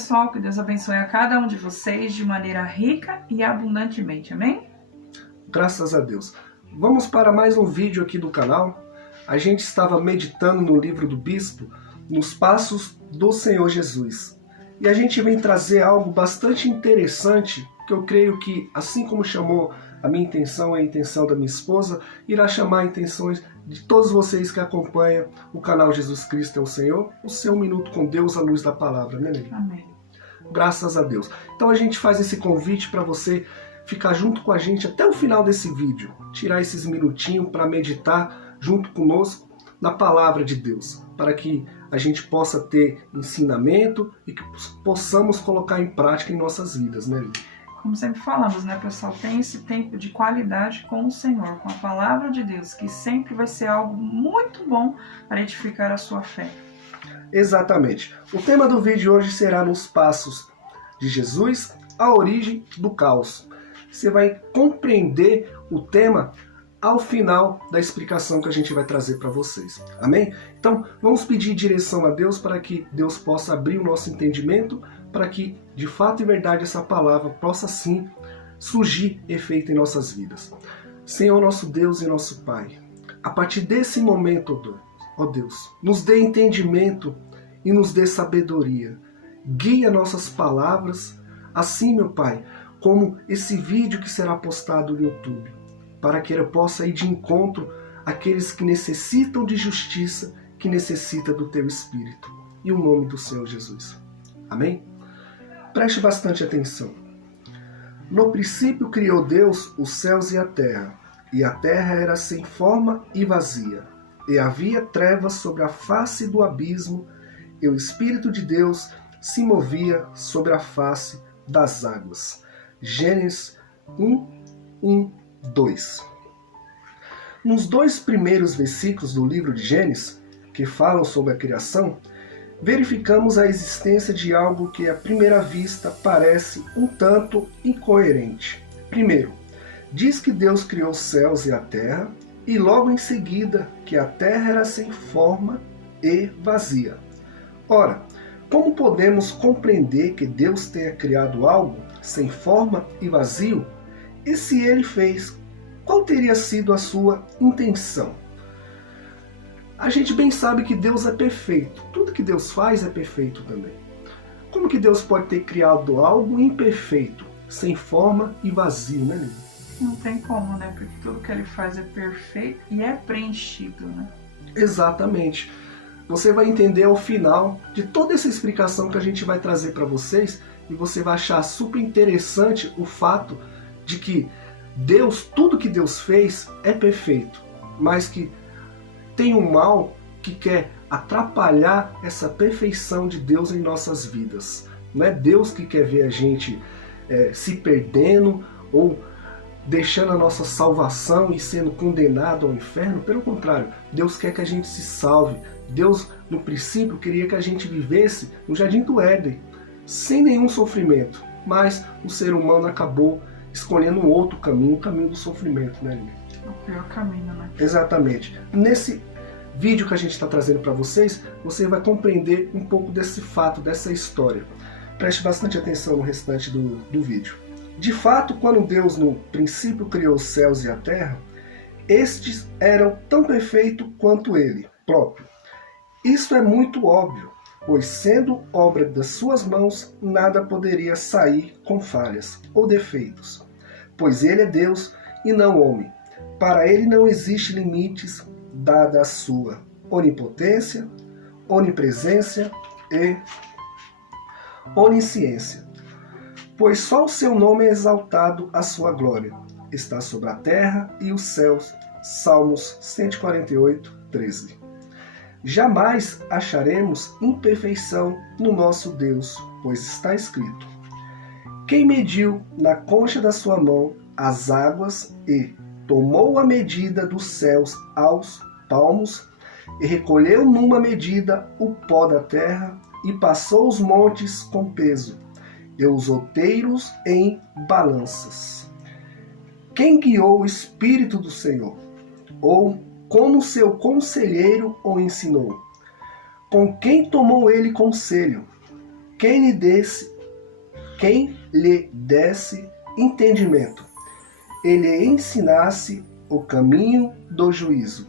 pessoal, que Deus abençoe a cada um de vocês de maneira rica e abundantemente, amém? Graças a Deus. Vamos para mais um vídeo aqui do canal. A gente estava meditando no livro do Bispo, nos passos do Senhor Jesus. E a gente vem trazer algo bastante interessante, que eu creio que, assim como chamou a minha intenção, a intenção da minha esposa, irá chamar a intenção de todos vocês que acompanham o canal Jesus Cristo é o Senhor, o seu Minuto com Deus à luz da palavra, né, Lili? Amém. Graças a Deus. Então a gente faz esse convite para você ficar junto com a gente até o final desse vídeo, tirar esses minutinhos para meditar junto conosco na palavra de Deus, para que a gente possa ter ensinamento e que possamos colocar em prática em nossas vidas, né, Lili? Como sempre falamos, né, pessoal? Tem esse tempo de qualidade com o Senhor, com a palavra de Deus, que sempre vai ser algo muito bom para edificar a sua fé. Exatamente. O tema do vídeo hoje será nos passos de Jesus, a origem do caos. Você vai compreender o tema ao final da explicação que a gente vai trazer para vocês. Amém? Então, vamos pedir direção a Deus para que Deus possa abrir o nosso entendimento, para que, de fato e verdade, essa palavra possa sim surgir efeito em nossas vidas. Senhor, nosso Deus e nosso Pai, a partir desse momento, ó Deus, nos dê entendimento e nos dê sabedoria. Guia nossas palavras, assim, meu Pai, como esse vídeo que será postado no YouTube, para que ele possa ir de encontro àqueles que necessitam de justiça, que necessitam do Teu Espírito. E o nome do Senhor Jesus. Amém? Preste bastante atenção. No princípio criou Deus os céus e a terra era sem forma e vazia, e havia trevas sobre a face do abismo, e o Espírito de Deus se movia sobre a face das águas. Gênesis 1, 2. Nos dois primeiros versículos do livro de Gênesis, que falam sobre a criação, verificamos a existência de algo que à primeira vista parece um tanto incoerente. Primeiro, diz que Deus criou os céus e a terra, e logo em seguida que a terra era sem forma e vazia. Ora, como podemos compreender que Deus tenha criado algo sem forma e vazio? E se Ele fez, qual teria sido a sua intenção? A gente bem sabe que Deus é perfeito. Tudo que Deus faz é perfeito também. Como que Deus pode ter criado algo imperfeito, sem forma e vazio, né, Lili? Não tem como, né? Porque tudo que Ele faz é perfeito e é preenchido, né? Exatamente. Você vai entender ao final de toda essa explicação que a gente vai trazer para vocês, e você vai achar super interessante o fato de que Deus, tudo que Deus fez é perfeito, mas que tem um mal que quer atrapalhar essa perfeição de Deus em nossas vidas. Não é Deus que quer ver a gente se perdendo ou deixando a nossa salvação e sendo condenado ao inferno. Pelo contrário, Deus quer que a gente se salve. Deus, no princípio, queria que a gente vivesse no Jardim do Éden, sem nenhum sofrimento. Mas o ser humano acabou escolhendo um outro caminho, o caminho do sofrimento, né, Lili? O pior caminho, né? Exatamente. Nesse vídeo que a gente está trazendo para vocês, você vai compreender um pouco desse fato, dessa história. Preste bastante atenção no restante do vídeo. De fato, quando Deus no princípio criou os céus e a terra, estes eram tão perfeitos quanto Ele próprio. Isso é muito óbvio, pois sendo obra das suas mãos, nada poderia sair com falhas ou defeitos, pois Ele é Deus e não homem. Para Ele não existe limites, dada a sua onipotência, onipresença e onisciência, pois só o seu nome é exaltado, a sua glória está sobre a terra e os céus. Salmos 148, 13. Jamais acharemos imperfeição no nosso Deus, pois está escrito: quem mediu na concha da sua mão as águas e tomou a medida dos céus aos palmos, e recolheu numa medida o pó da terra, e passou os montes com peso, e os outeiros em balanças. Quem guiou o Espírito do Senhor? Ou como seu conselheiro o ensinou? Com quem tomou ele conselho? quem lhe desse entendimento, ele ensinasse o caminho do juízo,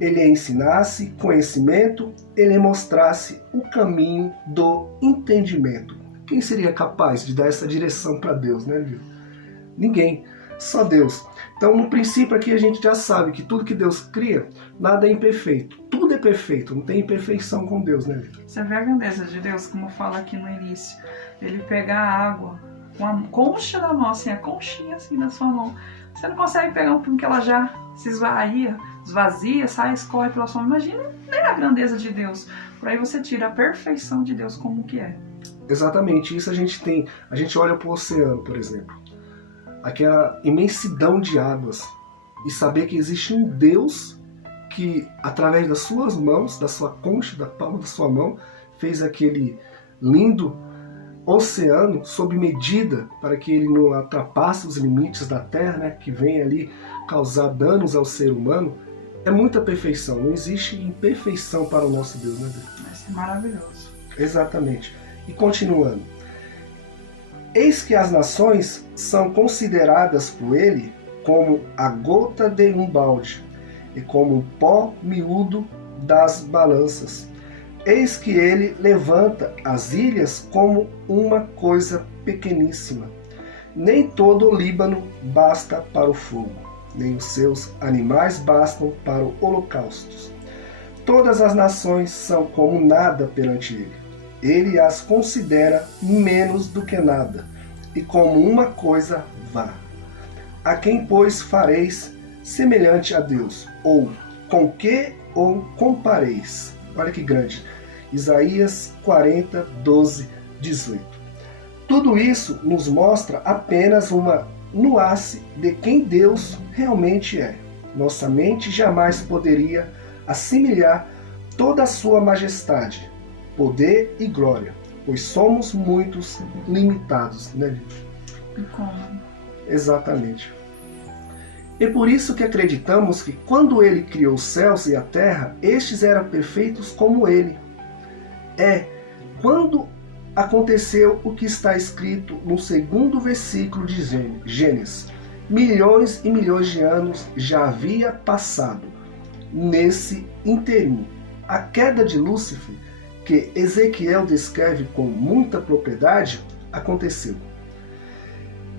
ele ensinasse conhecimento, ele mostrasse o caminho do entendimento. Quem seria capaz de dar essa direção para Deus, né, Viu? Ninguém, só Deus. Então, no princípio aqui a gente já sabe que tudo que Deus cria, nada é imperfeito. Tudo é perfeito, não tem imperfeição com Deus, né, Viu? Você vê a grandeza de Deus, como fala aqui no início. Ele pegar a água com a concha da mão, assim, a conchinha assim na sua mão. Você não consegue pegar um porque ela já se esvazia, sai, escorre pela sua mão. Imagina, né, a grandeza de Deus. Por aí você tira a perfeição de Deus como que é. Exatamente, isso a gente tem. A gente olha para o oceano, por exemplo. Aquela imensidão de águas. E saber que existe um Deus que, através das suas mãos, da sua concha, da palma da sua mão, fez aquele lindo oceano sob medida para que ele não ultrapasse os limites da Terra, né, que vem ali causar danos ao ser humano. É muita perfeição, não existe imperfeição para o nosso Deus, né, Deus? Vai ser maravilhoso. Exatamente. E continuando. Eis que as nações são consideradas por ele como a gota de um balde e como o pó miúdo das balanças. Eis que ele levanta as ilhas como uma coisa pequeníssima. Nem todo o Líbano basta para o fogo, nem os seus animais bastam para o holocaustos. Todas as nações são como nada perante ele. Ele as considera menos do que nada, e como uma coisa vã. A quem, pois, fareis semelhante a Deus? Ou com que o compareis? Olha que grande. Isaías 40, 12, 18. Tudo isso nos mostra apenas uma nuance de quem Deus realmente é. Nossa mente jamais poderia assimilar toda a sua majestade, poder e glória, pois somos muitos limitados, né? E como? Exatamente. É por isso que acreditamos que quando ele criou os céus e a terra, estes eram perfeitos como ele. Quando aconteceu o que está escrito no segundo versículo de Gênesis. Milhões e milhões de anos já havia passado nesse interim. A queda de Lúcifer, que Ezequiel descreve com muita propriedade, aconteceu.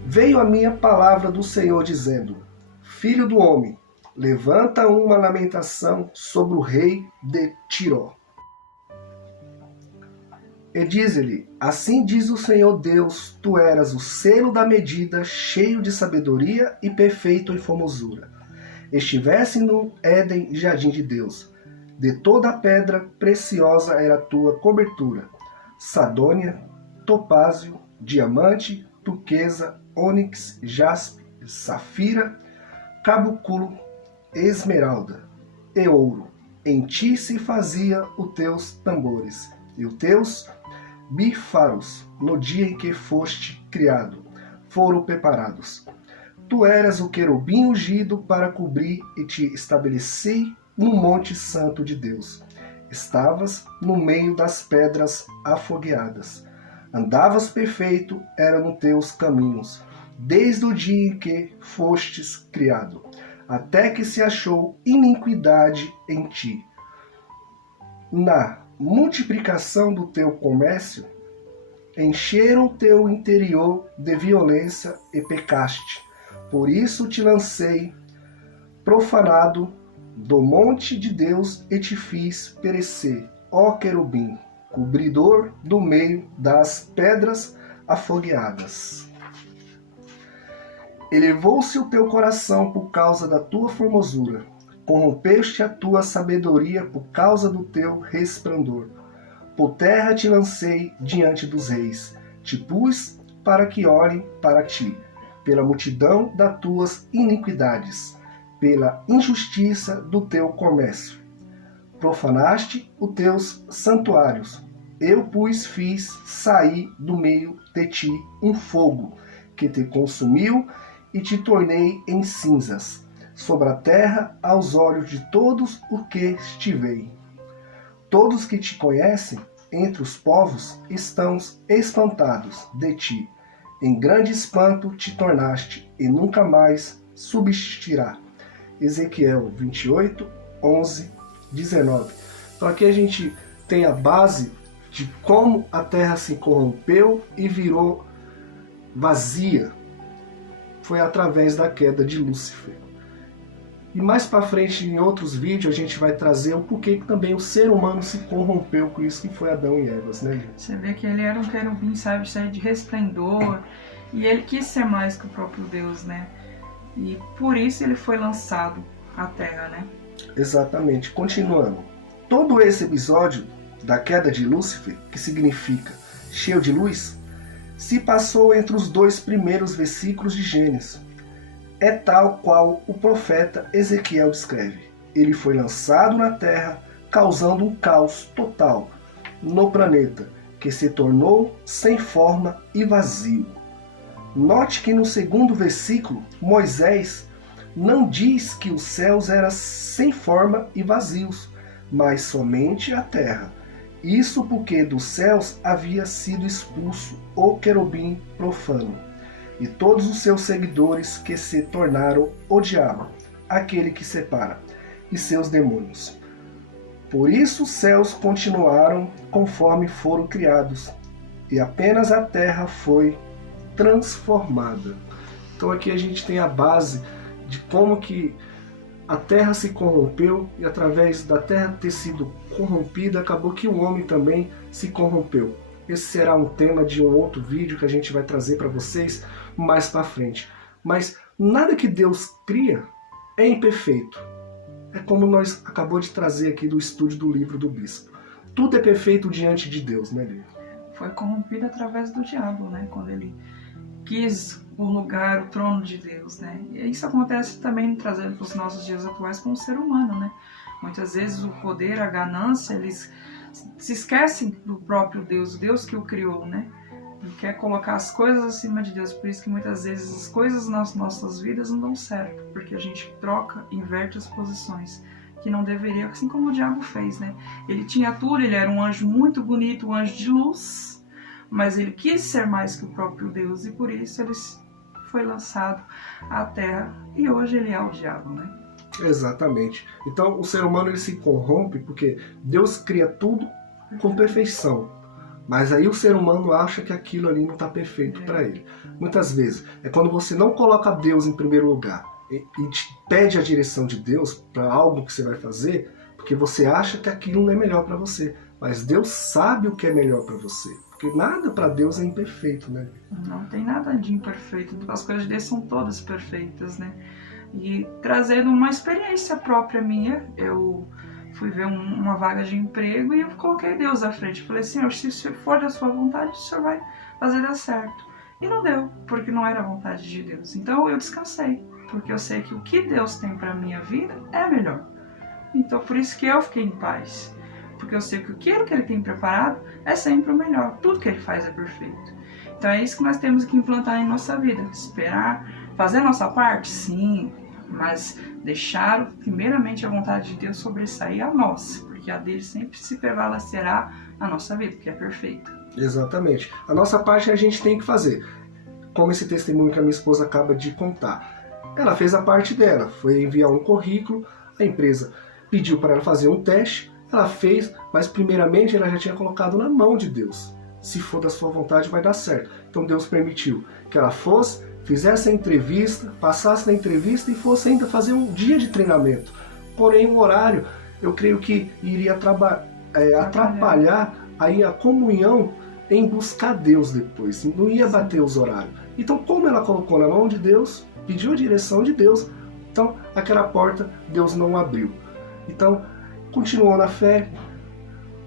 Veio a minha palavra do Senhor dizendo: Filho do homem, levanta uma lamentação sobre o rei de Tiró. E diz-lhe: Assim diz o Senhor Deus, tu eras o selo da medida, cheio de sabedoria e perfeito em formosura. Estivesse no Éden, jardim de Deus. De toda a pedra preciosa era a tua cobertura: sadônia, topázio, diamante, turquesa, ônix, jaspe, safira, cabuculo, esmeralda e ouro. Em ti se fazia os teus tambores e os teus bifaros, no dia em que foste criado, foram preparados. Tu eras o querubim ungido para cobrir e te estabeleci no monte santo de Deus. Estavas no meio das pedras afogueadas. Andavas perfeito, eram teus caminhos, desde o dia em que fostes criado, até que se achou iniquidade em ti. Na multiplicação do teu comércio, encheram o teu interior de violência e pecaste. Por isso te lancei profanado do monte de Deus e te fiz perecer, ó querubim, cobridor do meio das pedras afogueadas. Elevou-se o teu coração por causa da tua formosura, corrompeste a tua sabedoria por causa do teu resplendor. Por terra te lancei diante dos reis, te pus para que olhem para ti, pela multidão das tuas iniquidades, pela injustiça do teu comércio. Profanaste os teus santuários, eu, pois, fiz sair do meio de ti um fogo, que te consumiu e te tornei em cinzas, sobre a terra aos olhos de todos os que te veem. Todos que te conhecem entre os povos, estamos espantados de ti. Em grande espanto te tornaste, e nunca mais subsistirá. Ezequiel 28, 11, 19. Então aqui a gente tem a base de como a terra se corrompeu e virou vazia. Foi através da queda de Lúcifer. E mais para frente, em outros vídeos, a gente vai trazer o porquê que também o ser humano se corrompeu com isso que foi Adão e Eva, né? Você vê que ele era um querubim, sabe, cheio de resplendor, e ele quis ser mais que o próprio Deus, né? E por isso ele foi lançado à terra, né? Exatamente. Continuando. Todo esse episódio da queda de Lúcifer, que significa cheio de luz, se passou entre os 2 primeiros versículos de Gênesis. É tal qual o profeta Ezequiel descreve. Ele foi lançado na terra, causando um caos total no planeta, que se tornou sem forma e vazio. Note que no 2º versículo, Moisés não diz que os céus eram sem forma e vazios, mas somente a terra. Isso porque dos céus havia sido expulso o querubim profano e todos os seus seguidores, que se tornaram o diabo, aquele que separa, e seus demônios. Por isso os céus continuaram conforme foram criados, e apenas a terra foi transformada. Então aqui a gente tem a base de como que a terra se corrompeu, e através da terra ter sido corrompida, acabou que o homem também se corrompeu. Esse será um tema de um outro vídeo que a gente vai trazer para vocês mais para frente. Mas nada que Deus cria é imperfeito. É como nós acabamos de trazer aqui do estúdio do livro do Bispo. Tudo é perfeito diante de Deus, né, Lívia? Foi corrompido através do diabo, né? Quando ele quis o lugar, o trono de Deus, né? E isso acontece também trazendo para os nossos dias atuais com o ser humano, né? Muitas vezes o poder, a ganância, eles se esquecem do próprio Deus, o Deus que o criou, né? E quer colocar as coisas acima de Deus. Por isso que muitas vezes as coisas nas nossas vidas não dão certo, porque a gente troca, inverte as posições, que não deveria, assim como o diabo fez, né? Ele tinha tudo, ele era um anjo muito bonito, um anjo de luz, mas ele quis ser mais que o próprio Deus, e por isso ele foi lançado à terra, e hoje ele é o diabo, né? Exatamente. Então o ser humano ele se corrompe porque Deus cria tudo com perfeição, mas aí o ser humano acha que aquilo ali não está perfeito para ele. Muitas vezes é quando você não coloca Deus em primeiro lugar e te pede a direção de Deus para algo que você vai fazer, porque você acha que aquilo não é melhor para você, mas Deus sabe o que é melhor para você, porque nada para Deus é imperfeito, né? Não tem nada de imperfeito, as coisas de Deus são todas perfeitas, né? E trazendo uma experiência própria minha, eu fui ver uma vaga de emprego e eu coloquei Deus à frente. Falei, Senhor, se for da sua vontade, o Senhor vai fazer dar certo. E não deu, porque não era a vontade de Deus. Então eu descansei, porque eu sei que o que Deus tem para minha vida é melhor. Então por isso que eu fiquei em paz. Porque eu sei que aquilo que Ele tem preparado é sempre o melhor. Tudo que Ele faz é perfeito. Então é isso que nós temos que implantar em nossa vida. Esperar, fazer a nossa parte, sim, mas deixar primeiramente a vontade de Deus sobressair a nossa, porque a dele sempre se prevalecerá na nossa vida, porque é perfeita. Exatamente. A nossa parte a gente tem que fazer. Como esse testemunho que a minha esposa acaba de contar. Ela fez a parte dela, foi enviar um currículo, a empresa pediu para ela fazer um teste, ela fez, mas primeiramente ela já tinha colocado na mão de Deus. Se for da sua vontade vai dar certo. Então Deus permitiu que ela fosse, fizesse a entrevista, passasse na entrevista e fosse ainda fazer um dia de treinamento. Porém, o horário, eu creio que iria atrapalhar aí a comunhão em buscar Deus depois. Não ia bater os horários. Então, como ela colocou na mão de Deus, pediu a direção de Deus, então aquela porta Deus não abriu. Então, continuou na fé.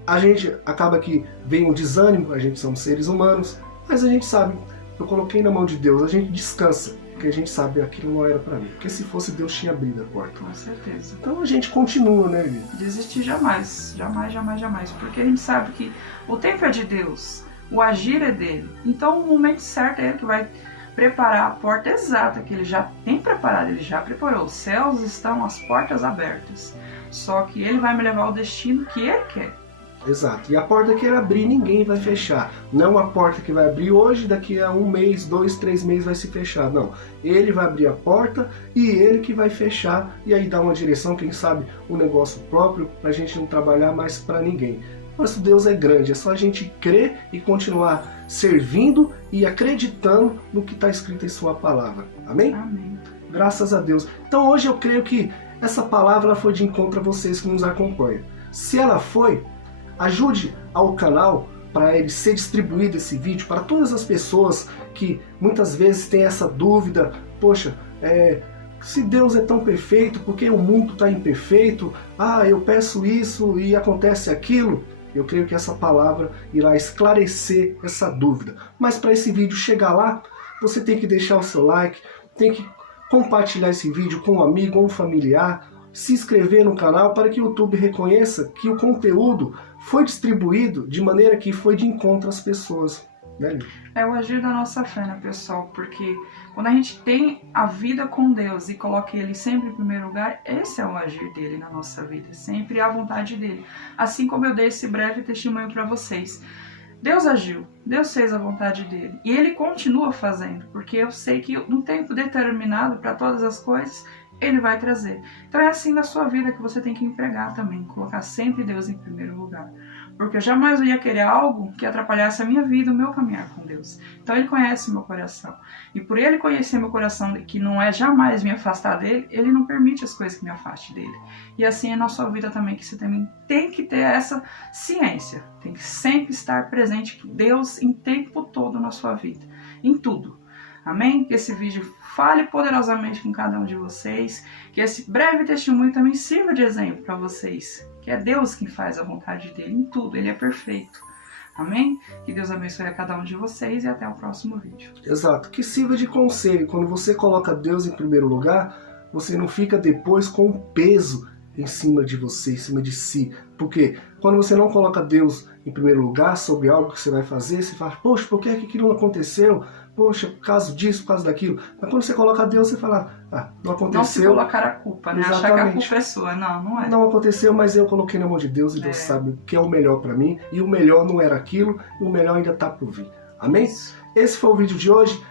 A gente acaba que vem um desânimo, a gente somos seres humanos, mas a gente sabe, eu coloquei na mão de Deus, a gente descansa, porque a gente sabe que aquilo não era para mim. Porque se fosse Deus tinha abrido a porta. Com certeza. Então a gente continua, né, Lívia? Desistir jamais, jamais, jamais, jamais. Porque a gente sabe que o tempo é de Deus, o agir é dele. Então o momento certo é ele que vai preparar a porta exata que ele já tem preparado, ele já preparou. Os céus estão, as portas abertas. Só que ele vai me levar ao destino que ele quer. Exato. E a porta que ele abrir, ninguém vai fechar. Não é uma porta que vai abrir hoje, daqui a 1 mês, 2, 3 meses vai se fechar. Não. Ele vai abrir a porta e ele que vai fechar e aí dar uma direção, quem sabe, um negócio próprio, pra gente não trabalhar mais pra ninguém. Nosso Deus é grande, é só a gente crer e continuar servindo e acreditando no que está escrito em sua palavra. Amém? Amém. Graças a Deus. Então hoje eu creio que essa palavra foi de encontro a vocês que nos acompanham. Se ela foi, ajude ao canal para ele ser distribuído esse vídeo para todas as pessoas que muitas vezes têm essa dúvida, poxa, se Deus é tão perfeito, por que o mundo está imperfeito? Eu peço isso e acontece aquilo. Eu creio que essa palavra irá esclarecer essa dúvida. Mas para esse vídeo chegar lá, você tem que deixar o seu like, tem que compartilhar esse vídeo com um amigo ou um familiar, se inscrever no canal para que o YouTube reconheça que o conteúdo foi distribuído de maneira que foi de encontro às pessoas. Né? É o agir da nossa fé, né, pessoal? Porque quando a gente tem a vida com Deus e coloca Ele sempre em primeiro lugar, esse é o agir dele na nossa vida, sempre a vontade dele. Assim como eu dei esse breve testemunho para vocês. Deus agiu, Deus fez a vontade dele e Ele continua fazendo, porque eu sei que no tempo determinado para todas as coisas, Ele vai trazer. Então é assim na sua vida que você tem que empregar também, colocar sempre Deus em primeiro lugar. Porque eu jamais ia querer algo que atrapalhasse a minha vida, o meu caminhar com Deus. Então Ele conhece o meu coração. E por Ele conhecer meu coração, que não é jamais me afastar dele, Ele não permite as coisas que me afastem dele. E assim é na sua vida também, que você também tem que ter essa ciência. Tem que sempre estar presente Deus em tempo todo na sua vida. Em tudo. Amém? Que esse vídeo fale poderosamente com cada um de vocês. Que esse breve testemunho também sirva de exemplo para vocês. Que é Deus quem faz a vontade dele em tudo. Ele é perfeito. Amém? Que Deus abençoe a cada um de vocês e até o próximo vídeo. Exato. Que sirva de conselho. Quando você coloca Deus em primeiro lugar, você não fica depois com o peso em cima de você, em cima de si. Porque quando você não coloca Deus em primeiro lugar sobre algo que você vai fazer, você fala, poxa, por que aquilo não aconteceu? Poxa, por causa disso, por causa daquilo. Mas quando você coloca Deus, você fala, não aconteceu. Não se colocar a culpa, né? Exatamente. Achar que a culpa é sua. Não é. Não aconteceu, mas eu coloquei na mão de Deus e Deus sabe o que é o melhor para mim. E o melhor não era aquilo, e o melhor ainda está por vir. Amém? Esse foi o vídeo de hoje.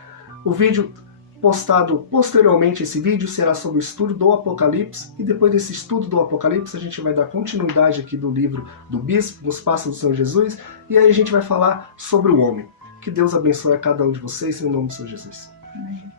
O vídeo postado posteriormente, esse vídeo será sobre o estudo do Apocalipse. E depois desse estudo do Apocalipse, a gente vai dar continuidade aqui do livro do Bispo, Nos Passos do Senhor Jesus. E aí a gente vai falar sobre o homem. Que Deus abençoe a cada um de vocês, em nome do Senhor Jesus. Amém.